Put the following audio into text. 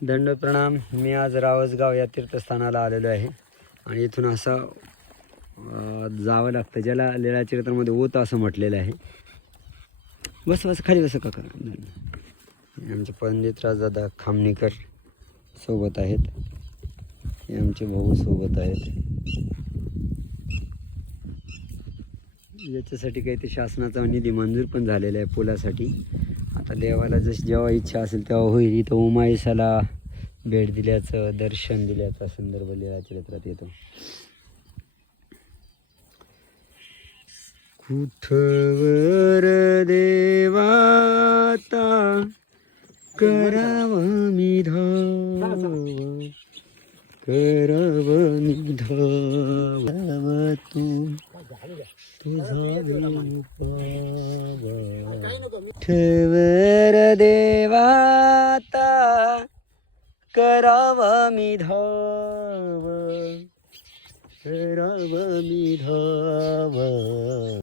दंड प्रणाम. मी आज रावसगाव या तीर्थस्थानाला आलेलो आहे आणि इथून असं जावं लागतं, ज्याला लीळा चरित्रामध्ये ओत असं म्हटलेलं आहे. बस बस खाली बस काका. आमचे पंडितराज दादा खामणीकर सोबत आहेत, हे आमचे भाऊ सोबत आहेत. याच्यासाठी काही ते शासनाचा निधी मंजूर पण झालेला आहे पुलासाठी. आता देवाला जशी जेव्हा इच्छा असेल तेव्हा होईल. इथं उमाईसाला भेट दिल्याचं, दर्शन दिल्याचा संदर्भ लीळा चरित्रात येतो. कुठवर देवाता कराव मी धाव, कराव मी धाव तू तुझा कुठवर देवाता कराव मी धाव, कराव मी धाव.